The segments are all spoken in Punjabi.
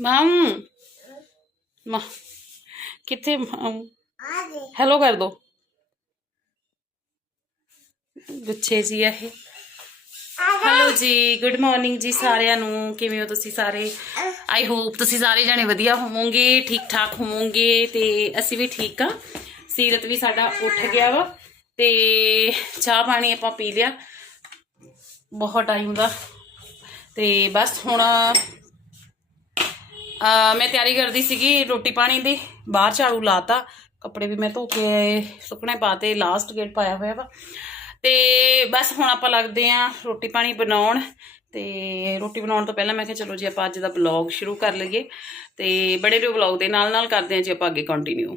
ਮਾਮ। ਮਾ। ਕਿੱਥੇ ਮਾਮ? ਹੈਲੋ ਕਰ ਦੋ। ਗੁੱਛੇ ਜੀ ਆ ਇਹ। ਹੈਲੋ ਜੀ। ਗੁੱਡ ਮਾਰਨਿੰਗ ਜੀ ਸਾਰਿਆਂ ਨੂੰ। ਕਿਵੇਂ ਹੋ ਤੁਸੀਂ ਸਾਰੇ? ਆਈ ਹੋਪ ਤੁਸੀਂ ਸਾਰੇ ਜਣੇ ਵਧੀਆ ਹੋਵੋਗੇ ਠੀਕ ਠਾਕ ਹੋਵੋਗੇ ਤੇ ਅਸੀਂ ਵੀ ਠੀਕ ਆ। ਸੀਰਤ ਵੀ ਸਾਡਾ ਉੱਠ ਗਿਆ ਵਾ ਤੇ ਚਾਹ ਪਾਣੀ ਆਪਾਂ ਪੀ ਲਿਆ। ਬਹੁਤ ਟਾਈਮ ਦਾ। ਤੇ ਬਸ ਹੁਣ ਮੈਂ ਤਿਆਰੀ ਕਰਦੀ ਸੀਗੀ ਰੋਟੀ ਪਾਣੀ ਦੀ, ਬਾਹਰ ਝਾੜੂ ਲਾਤਾ, ਕੱਪੜੇ ਵੀ ਮੈਂ ਧੋ ਕੇ ਸੁੱਕਣੇ ਪਾਤੇ ਲਾਸਟ ਗੇਟ ਪਾਇਆ ਹੋਇਆ ਵਾ। ਤੇ ਬਸ ਹੁਣ ਆਪਾਂ ਲੱਗਦੇ ਆਂ ਰੋਟੀ ਪਾਣੀ ਬਣਾਉਣ, ਤੇ ਰੋਟੀ ਬਣਾਉਣ ਤੋਂ ਪਹਿਲਾਂ ਮੈਂ ਕਿਹਾ ਚਲੋ ਜੀ ਆਪਾਂ ਅੱਜ ਦਾ ਬਲੌਗ ਸ਼ੁਰੂ ਕਰ ਲਈਏ, ਤੇ ਬੜੇ ਰਿਓ ਬਲੌਗ ਦੇ ਨਾਲ ਨਾਲ ਕਰਦੇ ਆਂ ਜੀ ਆਪਾਂ ਅੱਗੇ ਕੰਟੀਨਿਊ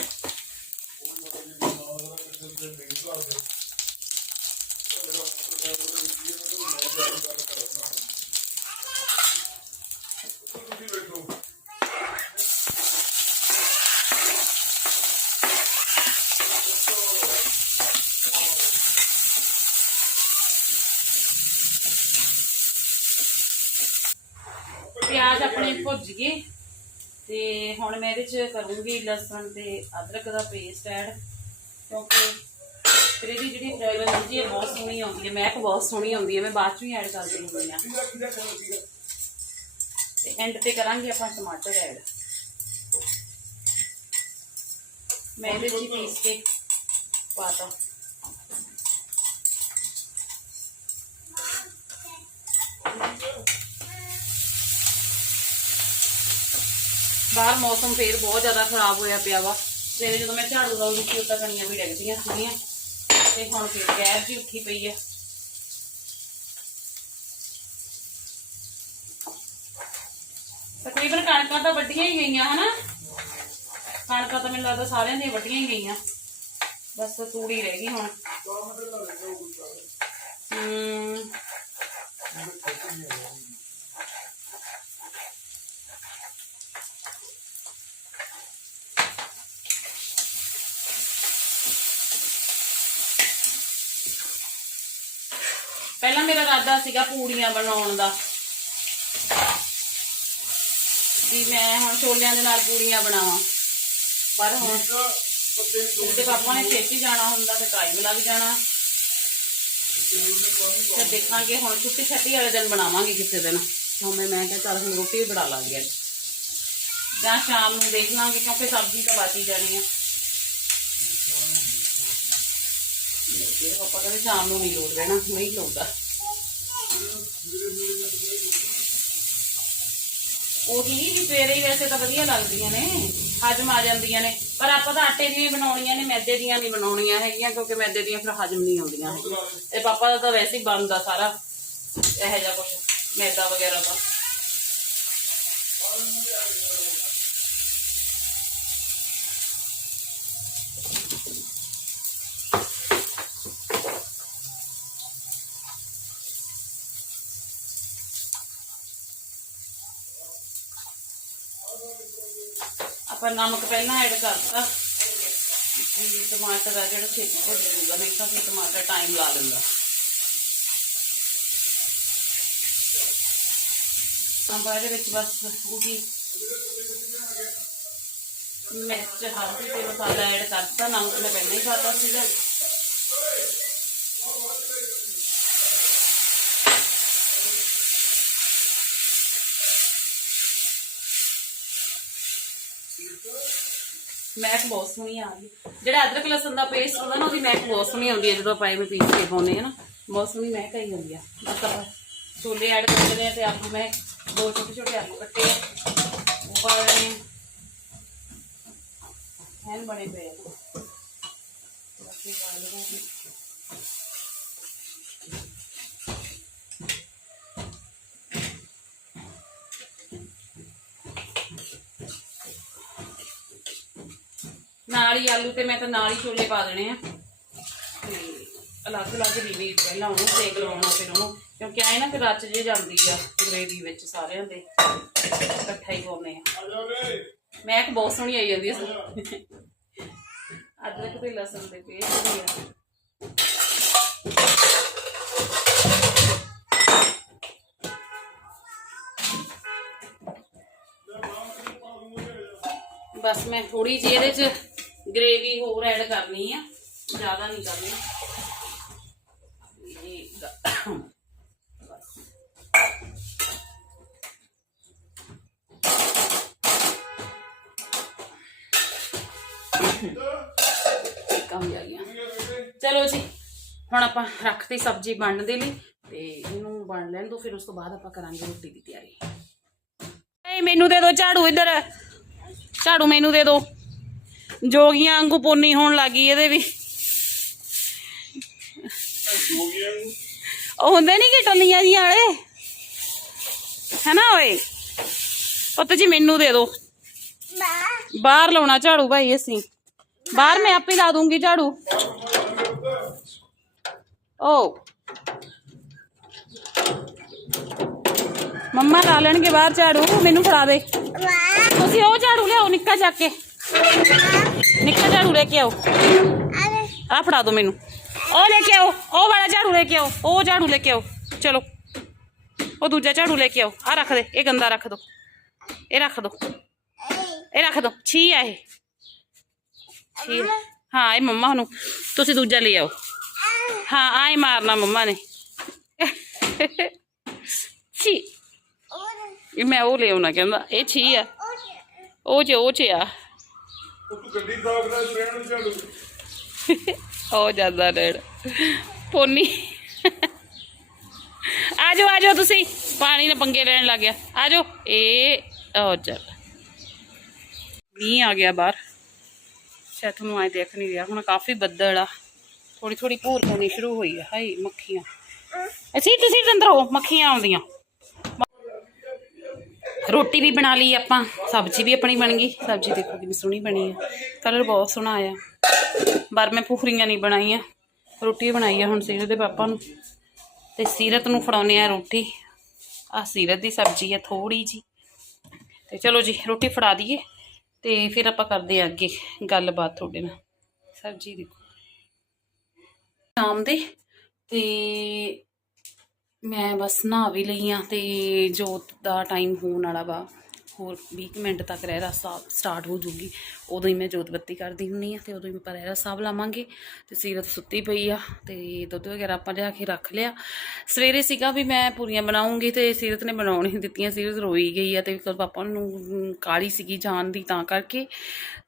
ਪਿਆਜ਼ ਆਪਣੇ ਭੁੱਜ ਗਏ ਤੇ ਹੁਣ ਮੈਂ ਇਹਦੇ ਚ ਕਰੂੰਗੀ ਲਸਣ ਤੇ ਅਦਰਕ ਦਾ ਪੇਸਟ ਐਡ ਕਿਉਂਕਿ ਫਿਰ ਇਹਦੀ ਜਿਹੜੀ ਫਲੇਵਰ ਹੁੰਦੀ ਹੈ ਬਹੁਤ ਸੋਹਣੀ ਆਉਂਦੀ ਹੈ। ਮਹਿਕ ਬਹੁਤ ਸੋਹਣੀ ਆਉਂਦੀ ਹੈ। ਮੈਂ ਬਾਅਦ ਚ ਵੀ ਐਡ ਕਰ ਦਿੰਦੀ ਹਾਂ। ਤੇ ਐਂਡ ਤੇ ਕਰਾਂਗੇ ਆਪਾਂ ਟਮਾਟਰ ਐਡ ਮੈਂ ਇਹਦੇ ਚ ਹੀ ਪੀਸ ਕੇ ਪਾਤਾ। ਬਾਹਰ ਮੌਸਮ ਫੇਰ ਬਹੁਤ ਜ਼ਿਆਦਾ ਖਰਾਬ ਹੋਇਆ ਪਿਆ ਵਾ। ਸਵੇਰੇ ਜਦੋਂ ਮੈਂ ਝਾੜੂ ਲਾਉਂਦੀ ਸੀ ਉੱਤਾ ਕਣੀਆਂ ਵੀ ਡਿੱਗਦੀਆਂ ਸੀਗੀਆਂ। ਤੇ ਹੁਣ ਫੇਰ ਗੈਸ ਵੀ ਉੱਠੀ ਪਈ ਆ। ਤਕਰੀਬਨ ਕਣਕਾਂ ਤਾਂ ਵੱਡੀਆਂ ਹੀ ਗਈਆਂ, ਹਨਾ? ਕਣਕਾਂ ਤਾਂ ਮੈਨੂੰ ਲੱਗਦਾ ਸਾਰਿਆਂ ਦੀਆਂ ਵੱਡੀਆਂ ਹੀ ਗਈਆਂ। ਬਸ ਤੂੜੀ ਰਹਿ ਗਈ ਹੁਣ। ਹਮ ਪਹਿਲਾਂ ਮੇਰਾ ਇਰਾਦਾ ਸੀਗਾ ਪੂੜੀਆਂ ਬਣਾਉਣ ਦਾ। ਵੀ ਮੈਂ ਹੁਣ ਛੋਲਿਆਂ ਦੇ ਨਾਲ ਪੂੜੀਆਂ ਬਣਾਵਾਂ। ਪਰ ਹੁਣ ਉਹਦੇ ਪਾਪਾ ਨੇ ਛੇਤੀ ਜਾਣਾ ਹੁੰਦਾ ਤੇ ਟਾਈਮ ਲੱਗ ਜਾਣਾ। ਫਿਰ ਦੇਖਾਂਗੇ ਹੁਣ ਛੁੱਟੀ ਛੱਟੀ ਵਾਲੇ ਦਿਨ ਬਣਾਵਾਂਗੇ ਕਿਸੇ ਦਿਨ। ਹੁਣ ਮੈਂ ਕਿਹਾ ਚੱਲ ਹੁਣ ਰੋਟੀ ਵੀ ਬਣਾ ਲਾਂਗੇ ਅੱਜ। ਜਾਂ ਸ਼ਾਮ ਨੂੰ ਦੇਖ ਲਾਂਗੇ ਕਿਉਂਕਿ ਸਬਜ਼ੀ ਤਾਂ ਬਾਤੀ ਜਾਣੀ ਆ। ਇਹ ਪਾਪਾ ਕਹਿੰਦੇ ਸ਼ਾਮ ਨੂੰ ਨਹੀਂ ਲੋੜ ਰਹਿਣਾ ਨਹੀਂ ਲੋੜਦਾ ਉਹੀ ਸਵੇਰੇ ਹੀ ਵੈਸੇ ਤਾਂ ਵਧੀਆ ਲੱਗਦੀਆਂ ਨੇ, ਹਜਮ ਆ ਜਾਂਦੀਆਂ ਨੇ ਪਰ ਆਪਾਂ ਤਾਂ ਆਟੇ ਦੀਆਂ ਹੀ ਬਣਾਉਣੀਆਂ ਨੇ, ਮੈਦੇ ਦੀਆਂ ਨਹੀਂ ਬਣਾਉਣੀਆਂ ਹੈਗੀਆਂ, ਕਿਉਂਕਿ ਮੈਦੇ ਦੀਆਂ ਫਿਰ ਹਜਮ ਨਹੀਂ ਆਉਂਦੀਆਂ ਹੈਗੀਆਂ। ਇਹ ਪਾਪਾ ਦਾ ਤਾਂ ਵੈਸੇ ਹੀ ਬਣਦਾ ਸਾਰਾ, ਇਹੋ ਜਿਹਾ ਕੁਝ ਮੈਦਾ ਵਗੈਰਾ ਦਾ ਆਪਾਂ ਨਮਕ ਪਹਿਲਾਂ ਐਡ ਕਰਤਾ ਕਿ ਟਮਾਟਰ ਆ ਜਿਹੜਾ ਛੇਤੀ ਭੁੱਜ ਜੂਗਾ ਨਹੀਂ ਤਾਂ ਫਿਰ ਟਮਾਟਰ ਟਾਈਮ ਲਾ ਲੈਂਦਾ ਆਪਾਂ ਇਹਦੇ ਵਿੱਚ ਬਸ ਉਹੀ ਮਿਰਚ, ਹਲਦੀ, ਤੇ ਮਸਾਲਾ ਐਡ ਕਰਤਾ ਨਮਕ ਮੈਂ ਪਹਿਲਾਂ ਹੀ ਪਾਤਾ ਸੀਗਾ। ਮੈਕ ਬਹੁਤ ਸੋਹਣੀ ਆ ਰਹੀ ਜਿਹੜਾ ਅਦਰਕ ਲਸਣ ਦਾ ਪੇਸਟ ਹੁੰਦਾ ਨਾ, ਉਹਦੀ ਮੈਕ ਬਹੁਤ ਸੋਹਣੀ ਆਉਂਦੀ ਹੈ ਜਦੋਂ ਆਪਾਂ ਐਵੇਂ ਪੀਸ ਕੇ ਪਾਉਂਦੇ ਆ ਨਾ। ਮੌਸਮੀ ਮੈਂ ਕਹੀ ਜਾਂਦੀ ਆ। ਬਸ ਆਪਾਂ ਛੋਲੇ ਐਡ ਕਰ ਆ ਤੇ ਆਲੂ ਮੈਂ ਦੋ ਛੋਟੇ ਛੋਟੇ ਆਲੂ ਕੱਟੇ ਆ। ਉਹ ਪਾ ਦੇਣੇ ਬਣੇ ਪਏ ਆ। ਬਾਕੀ ਪਾ ਨਾਲ ਹੀ ਆਲੂ ਤੇ ਮੈਂ ਤਾਂ ਨਾਲ ਹੀ ਛੋਲੇ ਪਾ ਦੇਣੇ ਆ। ਤੇ ਅਲੱਗ ਅਲੱਗ ਨਹੀਂ ਵੀ ਪਹਿਲਾਂ ਉਹਨੂੰ ਸੇਕ ਲਵਾਉਣਾ ਫਿਰ ਉਹਨੂੰ। ਕਿਉਂਕਿ ਆਏ ਨਾ ਫਿਰ ਰਚ ਜੇ ਜਾਂਦੀ ਆ ਗ੍ਰੇਵੀ ਵਿੱਚ ਸਾਰਿਆਂ ਦੇ। ਇਕੱਠਾ ਹੀ ਪਾਉਨੇ ਆ। ਮੈਂ ਬਹੁਤ ਸੋਹਣੀ ਆਈ ਜਾਂਦੀ ਆ। ਅਦਰਕ ਤੇ ਲਸਣ ਦੇ ਪੇਸਟ ਵੀ ਆ। ਬਸ ਮੈਂ ਥੋੜੀ ਜਿਹੀ ਇਹਦੇ ਚ ਗ੍ਰੇਵੀ ਹੋਰ ਐਡ ਕਰਨੀ ਆ। ਜ਼ਿਆਦਾ ਨਹੀਂ ਕਰਨੀ। ਇਹ ਕੰਮ ਜਾ ਗਿਆ। ਚਲੋ ਜੀ, ਹੁਣ ਆਪਾਂ ਰੱਖਤੀ ਸਬਜ਼ੀ ਬਣਨ ਦੇ ਲਈ ਤੇ ਇਹਨੂੰ ਬਣ ਲੈਣ ਦੋ, ਫਿਰ ਉਸ ਤੋਂ ਬਾਅਦ ਆਪਾਂ ਕਰਾਂਗੇ ਰੋਟੀ ਦੀ ਤਿਆਰੀ। ਏ ਮੈਨੂੰ ਦੇ ਦਿਓ ਝਾੜੂ ਇੱਧਰ। ਝਾੜੂ ਮੈਨੂੰ ਦੇ ਦਿਓ ਜੋਗੀਆਂ ਵਾਂਗੂ ਪੋਨੀ ਹੋਣ ਲੱਗੀ ਇਹਦੇ ਵੀ। ਉਹ ਹੁੰਦੇ ਨਹੀਂ ਕਿ ਟੱਲੀਆਂ ਜੀ ਵਾਲੇ? ਹੈਨਾ ਓਏ? ਪੁੱਤ ਜੀ ਮੈਨੂੰ ਦੇ ਦਿਓ ਬਾਹਰ ਲਾਉਣਾ ਝਾੜੂ ਭਾਈ ਅਸੀਂ। ਬਾਹਰ ਮੈਂ ਆਪੇ ਲਾ ਦੂੰਗੀ ਝਾੜੂ। ਓ। ਮੰਮਾ ਲਾ ਲੈਣਗੇ ਬਾਹਰ ਝਾੜੂ ਮੈਨੂੰ ਫੜਾ ਦੇ। ਤੁਸੀਂ ਉਹ ਝਾੜੂ ਲਿਆਓ ਨਿੱਕਾ ਚੱਕ ਕੇ। ਨਿੱਕਾ ਝਾੜੂ ਲੈ ਕੇ ਆਓ ਆ ਫੜਾ ਦਿਓ ਮੈਨੂੰ ਉਹ ਲੈ ਕੇ ਆਓ ਉਹ ਵਾਲਾ ਝਾੜੂ ਲੈ ਕੇ ਆਓ ਉਹ ਝਾੜੂ ਲੈ ਕੇ ਆਓ ਚਲੋ ਉਹ ਦੂਜਾ ਝਾੜੂ ਲੈ ਕੇ ਆਓ ਆ ਰੱਖ ਦੇ ਇਹ ਗੰਦਾ ਰੱਖ ਦੋ ਇਹ ਰੱਖ ਦੋ ਇਹ ਰੱਖ ਦੋ ਛੀ ਆ ਇਹ ਛੀ ਆ। ਹਾਂ ਇਹ ਮੰਮਾ ਨੂੰ ਤੁਸੀਂ ਦੂਜਾ ਲੈ ਆਓ ਹਾਂ ਆਏ ਮਾਰਨਾ ਮੰਮਾ ਨੇ ਛੀ ਇਹ ਮੈਂ ਉਹ ਲਿਆਉਣਾ ਕਹਿੰਦਾ ਇਹ ਛੀ ਆ ਉਹ ਚ ਉਹ ਚ ਆ ਤੂੰ ਗੱਡੀ ਸਾਫ਼ ਕਰਾ ਰਹਿਣ ਝਾੜੂ। ਹੋ ਜਾਂਦਾ ਰੇੜ। ਪੋਨੀ। ਆਜੋ ਆਜੋ ਤੁਸੀਂ। ਪਾਣੀ ਦੇ ਪੰਗੇ ਲੈਣ ਲੱਗ ਗਿਆ। ਆਜੋ। ਇਹ ਉਹ ਚੱਲ। ਮੀਂਹ ਆ ਗਿਆ ਬਾਹਰ। ਸ਼ਾਇਦ ਤੁਹਾਨੂੰ ਆਏ ਦੇਖ ਨਹੀਂ ਰਿਹਾ। ਹੁਣ ਕਾਫੀ ਬੱਦਲ ਆ। ਥੋੜੀ ਥੋੜੀ ਭੂਰ ਹੋਣੀ ਸ਼ੁਰੂ ਹੋਈ ਆ ਹਾਈ ਮੱਖੀਆਂ। ਅਸੀਂ, ਤੁਸੀਂ ਅੰਦਰ ਹੋ ਮੱਖੀਆਂ ਆਉਂਦੀਆਂ। ਰੋਟੀ ਵੀ ਬਣਾ ਲਈ ਆਪਾਂ, ਸਬਜ਼ੀ ਵੀ ਆਪਣੀ ਬਣ ਗਈ। ਸਬਜ਼ੀ ਦੇਖੋ ਕਿੰਨੀ ਸੋਹਣੀ ਬਣੀ ਆ ਕਲਰ ਬਹੁਤ ਸੋਹਣਾ ਆਇਆ। ਪਰ ਮੈਂ ਪੁਖਰੀਆਂ ਨਹੀਂ ਬਣਾਈਆਂ, ਰੋਟੀ ਬਣਾਈ ਆ ਹੁਣ ਸੀਰਤ ਦੇ ਪਾਪਾ ਨੂੰ। ਤੇ ਸੀਰਤ ਨੂੰ ਫੜਾਉਨੇ ਆ ਰੋਟੀ। ਆ ਸੀਰਤ ਦੀ ਸਬਜ਼ੀ ਆ ਥੋੜੀ ਜੀ ਤੇ ਚਲੋ ਜੀ, ਰੋਟੀ ਫੜਾ ਦਈਏ ਤੇ ਫਿਰ ਆਪਾਂ ਕਰਦੇ ਆ ਅੱਗੇ ਗੱਲਬਾਤ ਤੁਹਾਡੇ ਨਾਲ। ਸਬਜ਼ੀ ਦੇਖੋ। ਸ਼ਾਮ ਦੇ ਤੇ ਮੈਂ ਬਸ ਨਹਾ ਵੀ ਲਈ ਆ ਤੇ ਜੋਤ ਦਾ ਟਾਈਮ ਹੋਣ ਵਾਲਾ ਵਾ। ਹੋਰ 20 ਕੁ ਮਿੰਟ ਤੱਕ ਰਹਿਰਾ ਸਾਹਿਬ ਸਟਾਰਟ ਹੋ ਜੂਗੀ। ਉਦੋਂ ਹੀ ਮੈਂ ਜੋਤ ਬੱਤੀ ਕਰਦੀ ਹੁੰਨੀ ਆ ਤੇ ਉਦੋਂ ਹੀ ਆਪਾਂ ਰਹਿਰਾ ਸਾਹਿਬ ਲਾਵਾਂਗੇ ਤੇ ਸੀਰਤ ਸੁੱਤੀ ਪਈ ਆ ਤੇ ਦੁੱਧ ਵਗੈਰਾ ਆਪਾਂ ਲਿਆ ਕੇ ਰੱਖ ਲਿਆ। ਸਵੇਰੇ ਸੀਗਾ ਵੀ ਮੈਂ ਪੂਰੀਆਂ ਬਣਾਉਂਗੀ ਤੇ ਸੀਰਤ ਨੇ ਬਣਾਉਣ ਹੀ ਦਿੱਤੀਆਂ। ਸੀਰਤ ਰੋਈ ਗਈ ਆ ਤੇ ਫਿਰ ਪਾਪਾ ਨੂੰ ਅਮ, ਕਾਹਲੀ ਸੀਗੀ ਜਾਣ ਦੀ ਤਾਂ ਕਰਕੇ।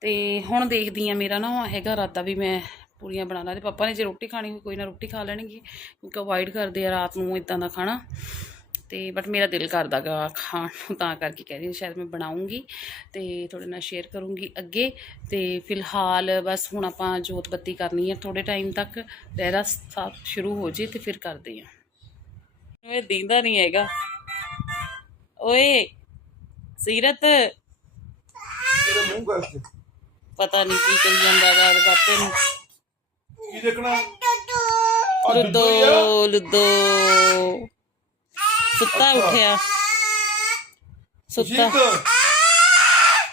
ਤੇ ਹੁਣ ਦੇਖਦੀ ਆ ਮੇਰਾ ਨਾ ਹੈਗਾ ਇਰਾਦਾ ਵੀ ਮੈਂ ਪੂਰੀਆਂ ਬਣਾਉਣਾ ਤੇ ਪਾਪਾ ਨੇ ਜੇ ਰੋਟੀ ਖਾਣੀ ਹੋਈ ਕੋਈ ਨਾ ਰੋਟੀ ਖਾ ਲੈਣਗੇ। ਕਿਉਂਕਿ ਅਵਾਇਡ ਕਰਦੇ ਆ ਰਾਤ ਨੂੰ ਇਦਾਂ ਦਾ ਖਾਣਾ। ਤੇ ਬਟ ਮੇਰਾ ਦਿਲ ਕਰਦਾ ਗਾ ਖਾਣ ਨੂੰ ਤਾਂ ਕਰਕੇ ਕਹਿ ਰਹੀ ਹਾਂ। ਸ਼ਾਇਦ ਮੈਂ ਬਣਾਉਂਗੀ ਤੇ ਤੁਹਾਡੇ ਨਾਲ ਸ਼ੇਅਰ ਕਰੂੰਗੀ ਅੱਗੇ। ਤੇ ਫਿਲਹਾਲ ਬਸ ਹੁਣ ਆਪਾਂ ਜੋਤ ਬੱਤੀ ਕਰਨੀ ਹੈ ਥੋੜੇ ਟਾਈਮ ਤੱਕ ਰਹਿਰਾ ਸਾਹਿਬ ਸ਼ੁਰੂ ਹੋ ਜੇ ਤੇ ਫਿਰ ਕਰਦੇ ਆ। ਇਹ ਦੀਂਦਾ ਨਹੀਂ ਹੈਗਾ। ਓਏ ਸੀਰਤ। ਤੇਰਾ ਮੂੰਹ ਕਰਕੇ ਪਤਾ ਨਹੀਂ ਕੀ ਕਰੀ ਜਾਂਦਾ ਗਾ ਉਹਦੇ ਪਾਪੇ ਨੂੰ। ਕੀ ਦੇਖਣਾ? ਆ। ਲੁੱਦੋ ਲੁੱਦੋ ਸੁੱਤਾ ਉੱਠਿਆ। ਸੁੱਤਾ। ਜੀਤ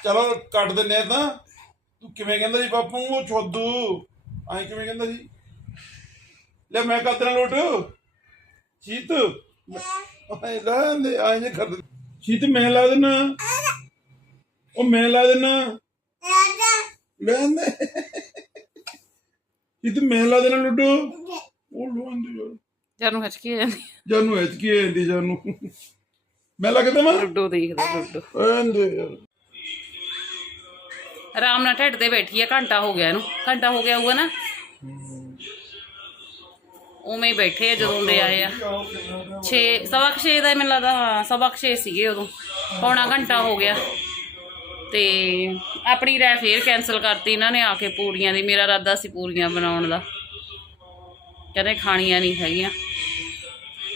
ਚਲੋ ਕੱਟ ਦਿੰਨੇ ਆ ਤਾਂ। ਤੂੰ ਕਿਵੇਂ ਕਹਿੰਦਾ ਜੀ ਬਾਪੂ? ਉਹ ਛੋਦੂ। ਐਂ ਕਿਵੇਂ ਕਹਿੰਦਾ ਜੀ ਲੈ ਮੈਂ ਕਰ ਦੇਣਾ ਲੋਟ। ਜੀਤ ਆਏ ਲਾਂਦੇ ਆਏ ਜੇ ਕਰ ਜੀਤ ਮੈਂ ਲਾ ਦੇਣਾ ਉਹ ਮੈਂ ਲਾ ਦੇਣਾ ਲਾ ਦੇਣਾ ਲੁੱਡੋ ਉਹ ਲੁਆਂਦੇ ਯਾਰ ਜਾਨੂੰ ਹੱਚ ਕੇ ਜਾਂਦੀ ਜਾਨੂੰ ਐਚ ਕੀ ਆਂਦੀ ਜਾਨੂੰ ਮੈਂ ਲੱਗ ਦੇਵਾਂ ਲੁੱਡੋ ਦੇਖਦਾ ਲੁੱਡੋ ਆਂਦੇ ਯਾਰ ਆਰਾਮ ਨਾਲ ਢਿੱਡ ਤੇ ਬੈਠੀ ਆ ਘੰਟਾ ਹੋ ਗਿਆ ਇਹਨੂੰ ਘੰਟਾ ਹੋ ਗਿਆ ਹੋਊਗਾ ਨਾ ਉਵੇਂ ਹੀ ਬੈਠੇ ਆ ਜਦੋਂ ਦੇ ਆਏ ਆ 6 ਸਵਾ ਕੁ ਛੇ ਦਾ ਮੈਨੂੰ ਲੱਗਦਾ ਹਾਂ ਸਵਾ ਕੁ ਛੇ ਸੀਗੇ ਉਦੋਂ ਪੌਣਾ ਘੰਟਾ ਹੋ ਗਿਆ ਤੇ ਆਪਣੀ ਰਹਿ ਫੇਰ ਕੈਨਸਲ ਕਰਤੀ ਇਹਨਾਂ ਨੇ ਆ ਕੇ ਪੂਰੀਆਂ ਦੀ ਮੇਰਾ ਇਰਾਦਾ ਸੀ ਪੂਰੀਆਂ ਬਣਾਉਣ ਦਾ। ਕਹਿੰਦੇ ਖਾਣੀਆਂ ਨਹੀਂ ਹੈਗੀਆਂ।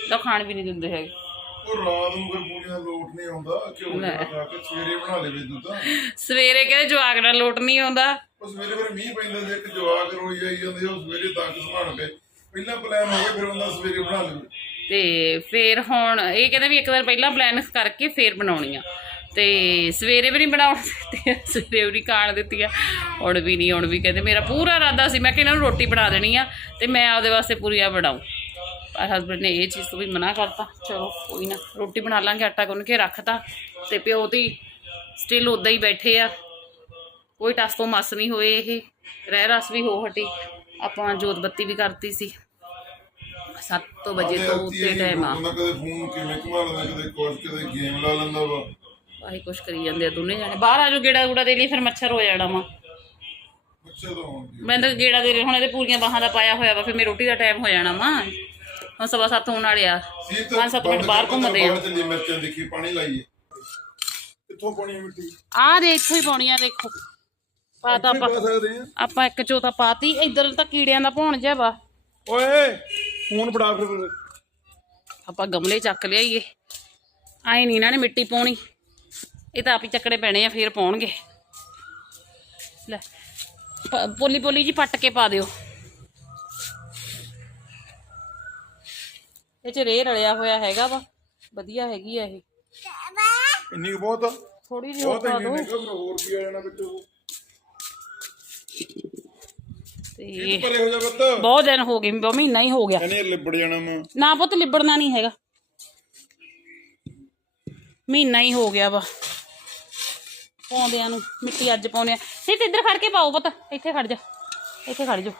ਤਾਂ ਖਾਣ ਵੀ ਨਹੀਂ ਦਿੰਦੇ ਹੈਗੇ। ਉਹ ਰਾਤ ਨੂੰ ਫਿਰ ਪੂਰੀਆਂ ਲੋਟ ਨਹੀਂ ਆਉਂਦਾ ਕਿਉਂ ਲੈ। ਖਾ ਕੇ ਸਵੇਰੇ ਬਣਾ ਲਵੇ ਤੂੰ ਤਾਂ ਸਵੇਰੇ ਕਹਿੰਦੇ ਜਵਾਕ ਨਾਲ ਲੋਟ ਨਹੀਂ ਆਉਂਦਾ। ਉਹ ਸਵੇਰੇ ਫਿਰ ਮੀਂਹ ਪੈਂਦਾ ਜੇ ਇੱਕ ਜਵਾਕ ਰੋਈ ਜਾਈ ਜਾਂਦੇ ਉਹ ਸਵੇਰੇ ਤੱਕ ਸੰਭਾਲ ਕੇ। ਪਹਿਲਾਂ ਪਲਾਨ ਹੋ ਗਿਆ ਫਿਰ ਬੰਦਾ ਸਵੇਰੇ ਬਣਾ ਲਵੇ ਤੇ ਫੇਰ ਹੁਣ ਇਹ ਕਹਿੰਦੇ ਵੀ ਇੱਕ ਦਿਨ ਪਹਿਲਾਂ ਪਲਾਨ ਕਰਕੇ ਫੇਰ ਬਣਾਉਣੀ ਆ। ਤੇ ਸਵੇਰੇ ਵੀ ਨਹੀਂ ਬਣਾਉਣ ਦਿੱਤੀ ਸਵੇਰੇ ਵੀ ਨਹੀਂ ਖਾਣ ਦਿੱਤੀ ਆ ਹੁਣ ਵੀ ਨਹੀਂ ਹੁਣ ਵੀ ਕਹਿੰਦੇ ਮੇਰਾ ਪੂਰਾ ਇਰਾਦਾ ਸੀ ਮੈਂ ਕਿ ਇਹਨਾਂ ਨੂੰ ਰੋਟੀ ਬਣਾ ਦੇਣੀ ਆ ਤੇ ਮੈਂ ਆਪਦੇ ਵਾਸਤੇ ਪੂਰੀਆਂ ਬਣਾਉ ਪਰ ਹਸਬੰਡ ਨੇ ਇਹ ਚੀਜ਼ ਤੋਂ ਵੀ ਮਨਾ ਕਰਤਾ ਚਲੋ ਕੋਈ ਨਾ ਰੋਟੀ ਬਣਾ ਲਾਂਗੇ ਆਟਾ ਗੁੰਨ ਕੇ ਰੱਖਤਾ ਤੇ ਪਿਓ ਦੀ ਸਟਿਲ ਉਦਾਂ ਹੀ ਬੈਠੇ ਆ। ਕੋਈ ਟਸ ਤੋਂ ਮਸ ਨਹੀਂ ਹੋਏ ਇਹ ਰਹਿ ਰਸ ਵੀ ਹੋ ਹਟੀ। ਆਪਾਂ ਜੋਤ ਬੱਤੀ ਵੀ ਕਰਤੀ ਸੀ। 7 ਵਜੇ ਤੋਂ ਉੱਤੇ ਟਾਈਮ ਆ। ਉਹਨਾਂ ਕਦੇ ਫੋਨ ਕਿਵੇਂ ਘੁਮਾ ਲੈਂਦਾ ਕਦੇ ਕੁਝ ਕਦੇ ਗੇਮ ਲਾ ਲੈਂਦਾ ਵਾ। ਆਹੀ ਕੁਛ ਕਰੀ ਜਾਂਦੇ ਆ ਦੋਨੇ ਜਾਣੇ। ਬਾਹਰ ਆ ਜਾਓ ਗੇੜਾ ਗੂੜਾ ਦੇ ਲਈ ਫਿਰ ਮੱਛਰ ਹੋ ਜਾਣਾ ਵਾ। ਬੱਚੇ ਤਾਂ ਹੋਣਗੇ ਮੈਂ ਤਾਂ ਗੇੜਾ ਦੇ ਲਈ ਹੁਣ ਇਹਦੇ ਪੂਰੀਆਂ ਬਾਹਾਂ ਦਾ ਪਾਇਆ ਹੋਇਆ ਵਾ ਫਿਰ ਮੇਰੀ ਰੋਟੀ ਦਾ ਟਾਈਮ ਹੋ ਜਾਣਾ ਵਾ। ਹੁਣ ਸਵਾ ਸੱਤ ਹੋਣ ਵਾਲੇ ਆ। ਪੰਜ ਸੱਤ ਮਿੰਟ ਬਾਹਰ ਘੁੰਮਦੇ ਆ। ਬਾਹਰ ਚੱਲੀ ਮਿਰਚਾਂ ਦੇਖੀ ਪਾਣੀ ਲਾਈਏ। ਕਿੱਥੋਂ ਪਾਣੀ ਆ ਮਿੱਟੀ? ਆ ਦੇ ਇੱਥੋਂ ਹੀ ਪਾਉਣੀ ਆ ਦੇਖੋ। ਪਾਤਾ ਆਪਾਂ ਆਪਾਂ ਇੱਕ ਚੋਤਾ ਪਾਤੀ ਇੱਧਰ ਤਾਂ ਕੀੜਿਆਂ ਦਾ ਭੌਣ ਜਿਹਾ ਵਾ। ਓਏ ਫੋਨ ਫੜਾ ਫਿਰ। ਆਪਾਂ ਗਮਲੇ ਚੱਕ ਲਿਆਈਏ। ਆਏ ਨਹੀਂ ਇਹਨਾਂ ਨੇ ਮਿੱਟੀ ਪਾਉਣੀ। ਇਹ ਤਾਂ ਆਪ ਹੀ ਚੱਕਣੇ ਪੈਣੇ ਆ ਫੇਰ ਪਾਉਣਗੇ। ਲੈ ਪੋਲੀ ਪੋਲੀ ਜੀ ਪੱਟ ਕੇ ਪਾ ਦਿਓ। ਇਹ ਚ ਰੇ ਰਲਿਆ ਹੋਇਆ ਹੈਗਾ ਵਾ ਵਧੀਆ ਹੈਗੀ ਆ ਇਹ। ਇੰਨੀ ਕੁ ਬਹੁਤ ਆ? ਥੋੜੀ ਜਿਹੀ ਹੋਰ ਬਹੁਤ ਪਾ ਇੰਨੀ ਦਿਓ ਹੋਰ ਵੀ ਆ ਜਾਣਾ ਵਿੱਚੋਂ ਤੇ ਪਰੇ ਹੋ ਜਾ ਬੱਤ ਬਹੁਤ ਦਿਨ ਹੋ ਗਏ ਬਹੁਤ ਮਹੀਨਾ ਹੀ ਹੋ ਗਿਆ। ਇਹਨੇ ਲਿਬੜ ਜਾਣਾ ਨਾ ਪੁੱਤ ਲਿਬੜਨਾ ਨਹੀਂ ਹੈਗਾ। ਮਹੀਨਾ ਹੀ ਹੋ ਗਿਆ ਵਾ। ਪਾਉਂਦਿਆਂ ਨੂੰ ਮਿੱਟੀ ਅੱਜ ਪਾਉਂਦੇ ਆ। ਨਹੀਂ ਤੇ ਇੱਧਰ ਖੜ ਕੇ ਪਾਓ ਪੁੱਤ ਇੱਥੇ ਖੜ ਜਾ ਇੱਥੇ ਖੜ ਜਾ।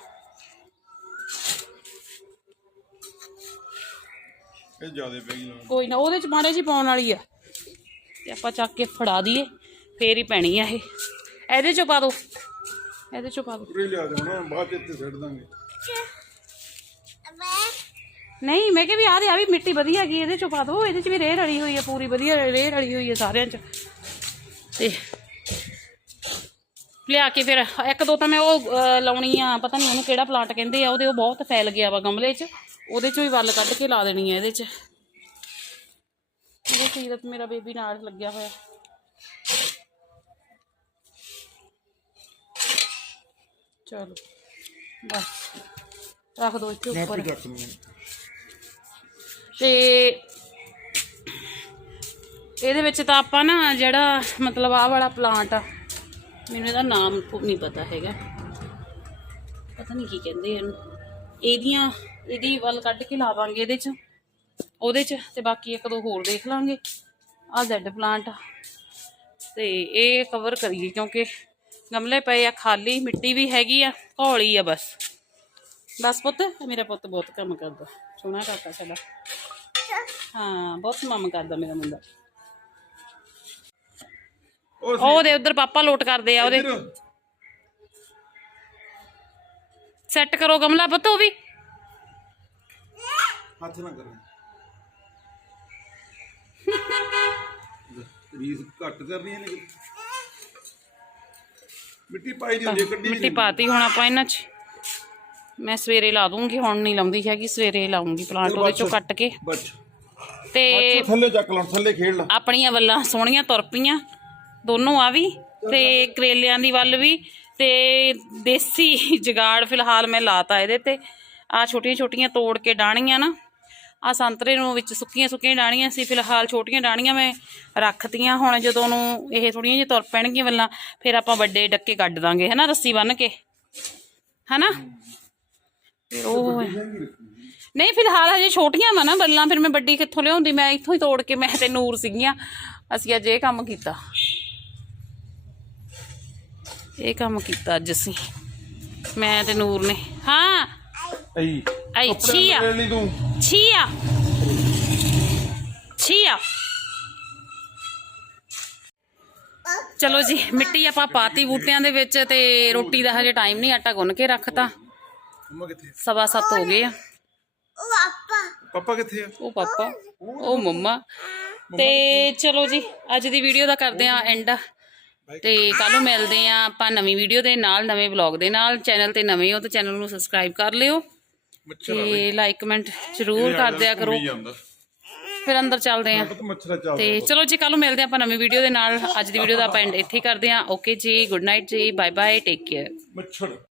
ਇਹ ਜਿਆਦੇ ਪੈ ਗਈ ਲਾਉਣ। ਕੋਈ ਨਾ ਉਹਦੇ ਚ ਮਾੜੇ ਜੀ ਪਾਉਣ ਵਾਲੀ ਆ। ਤੇ ਆਪਾਂ ਚੱਕ ਕੇ ਫੜਾ ਦਈਏ ਫੇਰ ਹੀ ਪੈਣੀ ਆ ਇਹ। ਇਹਦੇ ਚੋਂ ਪਾ ਦੋ ਇਹਦੇ ਚੋਂ ਪਾ ਦੋ। ਪੂਰੀ ਲਿਆ ਦੇ ਹੁਣ ਬਾਅਦ ਚ ਇੱਥੇ ਛੱਡ ਦਾਂਗੇ। ਨਹੀਂ ਮੈਂ ਕਿਹਾ ਵੀ ਦੇ ਆ ਵੀ ਮਿੱਟੀ ਵਧੀਆ ਹੈਗੀ ਇਹਦੇ ਚੋਂ ਪਾ ਦੋ। ਇਹਦੇ ਚ ਵੀ ਰੇਹ ਰਲੀ ਹੋਈ ਹੈ ਪੂਰੀ ਵਧੀਆ ਰੇਹ ਰਲੀ ਹੋਈ ਹੈ ਸਾਰਿਆਂ ਚ। ਤੇ ਲਿਆ ਕੇ ਫਿਰ ਇੱਕ ਦੋ ਤਾਂ ਮੈਂ ਉਹ ਲਾਉਣੀ ਆ ਪਤਾ ਨਹੀਂ ਉਹਨੂੰ ਕਿਹੜਾ ਪਲਾਂਟ ਕਹਿੰਦੇ ਆ ਉਹਦੇ ਉਹ ਬਹੁਤ ਫੈਲ ਗਿਆ ਵਾ ਗਮਲੇ 'ਚ ਉਹਦੇ 'ਚੋਂ ਹੀ ਵੱਲ ਕੱਢ ਕੇ ਲਾ ਦੇਣੀ ਆ ਇਹਦੇ 'ਚ। ਇਹ ਸੀਰਤ ਮੇਰਾ ਬੇਬੀ ਨਾਲ ਲੱਗਿਆ ਹੋਇਆ। ਚਲੋ ਬਸ ਰੱਖ ਦੋ ਇੱਥੇ ਉੱਪਰ। ਤੇ ਇਹਦੇ ਵਿੱਚ ਤਾਂ ਆਪਾਂ ਨਾ ਜਿਹੜਾ ਮਤਲਬ ਆਹ ਵਾਲਾ ਪਲਾਂਟ ਆ ਮੈਨੂੰ ਇਹਦਾ ਨਾਮ ਨਹੀਂ ਪਤਾ ਹੈਗਾ। ਪਤਾ ਨਹੀਂ ਕੀ ਕਹਿੰਦੇ ਇਹਨੂੰ। ਇਹਦੀਆਂ, ਇਹਦੀ ਵੱਲ ਕੱਢ ਕੇ ਲਾਵਾਂਗੇ ਇਹਦੇ ਚ, ਉਹਦੇ ਚ, ਤੇ ਬਾਕੀ ਇੱਕ ਦੋ ਹੋਰ ਦੇਖ ਲਾਂਗੇ। ਆ ਜ਼ੈਡ ਪਲਾਂਟ ਤੇ ਇਹ ਕਵਰ ਕਰੀਏ ਕਿਉਂਕਿ ਗਮਲੇ ਪਏ ਆ, ਖਾਲੀ, ਮਿੱਟੀ ਵੀ ਹੈਗੀ ਆ ਘੋਲੀ ਆ ਬਸ। ਬਸ ਪੁੱਤ ਮੇਰਾ ਪੁੱਤ ਬਹੁਤ ਕੰਮ ਕਰਦਾ। ਸੋਹਣਾ ਕਾਕਾ ਸਾਡਾ। ਹਾਂ, ਬਹੁਤ ਕੰਮ ਕਰਦਾ ਮੇਰਾ ਮੁੰਡਾ। ਉਹ ਉਹ ਉਹਦੇ ਉਧਰ ਪਾਪਾ ਲੋਟ ਕਰਦੇ ਆ ਉਹਦੇ। ਸੈੱਟ ਕਰੋ ਗਮਲਾ ਪੁੱਤ ਉਹ ਵੀ। ਹੱਥ ਨਾ ਕਰ। ਰੀਸ ਘੱਟ ਕਰਨੀ ਹੈ ਨਹੀਂ ਮਿੱਟੀ ਪਾਈ ਦੀ ਹੁੰਦੀ ਕੱਢੀ ਮਿੱਟੀ ਪਾਤੀ ਹੁਣ ਆਪਾਂ ਇਹਨਾਂ 'ਚ। ਮੈਂ ਸਵੇਰੇ ਲਾ ਦੂੰਗੀ ਹੁਣ ਨਹੀਂ ਲਾਉਂਦੀ ਹੈਗੀ ਸਵੇਰੇ ਲਾਉਂਗੀ ਪਲਾਂਟ ਉਹਦੇ ਚੋਂ ਕੱਟ ਕੇ। ਤੇ ਥੱਲੇ ਚੱਕ ਲਾਂ ਥੱਲੇ ਖੇਡ ਲਾ। ਆਪਣੀਆਂ ਵੱਲਾਂ ਸੋਹਣੀਆਂ ਤੁਰ ਪਈਆਂ। ਦੋਨੋਂ ਆ ਵੀ ਤੇ ਕਰੇਲਿਆਂ ਦੀ ਵੱਲ ਵੀ ਤੇ ਦੇਸੀ ਜਗਾੜ ਫਿਲਹਾਲ ਮੈਂ ਲਾਤਾ ਇਹਦੇ ਤੇ। ਆ ਛੋਟੀਆਂ ਛੋਟੀਆਂ ਤੋੜ ਕੇ ਡਾਣੀਆਂ ਨਾ। ਆ ਸੰਤਰੇ ਨੂੰ ਵਿੱਚ ਸੁੱਕੀਆਂ ਸੁੱਕੀਆਂ ਡਾਣੀਆਂ ਸੀ, ਫਿਲਹਾਲ ਛੋਟੀਆਂ ਡਾਣੀਆਂ ਮੈਂ ਰੱਖਤੀਆਂ। ਹੁਣ ਜਦੋਂ ਨੂੰ ਇਹ ਥੋੜੀਆਂ ਜਿਹੀਆਂ ਤੁਰ ਪੈਣਗੀਆਂ ਵੱਲਾਂ, ਫਿਰ ਆਪਾਂ ਵੱਡੇ ਡੱਕੇ ਕੱਢ ਦਾਂਗੇ, ਹਨਾ ਰੱਸੀ ਬੰਨ ਕੇ? ਹਨਾ? ਫਿਰ ਉਹ ਨਹੀਂ, ਫਿਲਹਾਲ ਹਜੇ ਛੋਟੀਆਂ ਵਾ ਨਾ ਬੱਲਾਂ ਫਿਰ ਮੈਂ ਵੱਡੀ ਕਿੱਥੋਂ ਲਿਆਉਂਦੀ? ਮੈਂ ਇੱਥੋਂ ਹੀ ਤੋੜ ਕੇ, ਮੈਂ ਤੇ ਨੂਰ ਸੀਗੀਆਂ। ਅਸੀਂ ਅੱਜ ਇਹ ਕੰਮ ਕੀਤਾ। ਇਹ ਕੰਮ ਕੀਤਾ ਅੱਜ ਅਸੀਂ। ਮੈਂ ਤੇ ਨੂਰ ਨੇ। ਹਾਂ। ਅਈ ਆਈ ਛੀਆ ਤੂੰ। ਛੀਆ ਛੀਆ ਚਲੋ ਜੀ ਮਿੱਟੀ ਆਪਾਂ ਪਾਤੀ ਬੂਟਿਆਂ ਦੇ ਵਿੱਚ ਤੇ ਰੋਟੀ ਦਾ ਹਜੇ ਟਾਈਮ ਨਹੀਂ ਆਟਾ ਗੁੰਨ ਕੇ ਰੱਖਤਾ। ਮੰਮਾ ਕਿੱਥੇ ਸਵਾ ਸੱਤ ਹੋ ਗਏ ਆ। ਪਾਪਾ। ਕਿੱਥੇ ਆ? ਉਹ ਪਾਪਾ। ਉਹ ਮੰਮਾ। ਤੇ ਚਲੋ ਜੀ ਅੱਜ ਦੀ ਵੀਡੀਓ ਦਾ ਕਰਦੇ ਆ ਐਂਡ ਤੇ ਕੱਲ ਨੂੰ ਮਿਲਦੇ ਆ ਆਪਾਂ ਨਵੀਂ ਵੀਡੀਓ ਦੇ ਨਾਲ ਨਵੇਂ ਵਲੌਗ ਦੇ ਨਾਲ। ਚੈਨਲ ਤੇ ਨਵੇਂ ਹੋ ਤਾਂ ਚੈਨਲ ਨੂੰ ਸਬਸਕ੍ਰਾਈਬ ਕਰ ਲਿਓ। ਤੇ ਲਾਈਕ ਕਮੈਂਟ ਜ਼ਰੂਰ ਕਰ। ਦਿਆ ਕਰੋ ਫਿਰ ਅੰਦਰ ਚੱਲਦੇ ਆ ਤੇ ਚਲੋ ਜੀ ਕੱਲ ਨੂੰ ਮਿਲਦੇ ਆ ਆਪਾਂ ਨਵੀਂ ਵੀਡੀਓ ਦੇ ਨਾਲ। ਅੱਜ ਦੀ ਵੀਡੀਓ ਦਾ ਆਪਾਂ ਇੱਥੇ ਕਰਦੇ ਆ ਓਕੇ ਜੀ ਗੁੱਡ ਨਾਈਟ ਜੀ ਬਾਏ ਬਾਏ ਟੇਕ ਕੇਅਰ ਮੱਛਰ।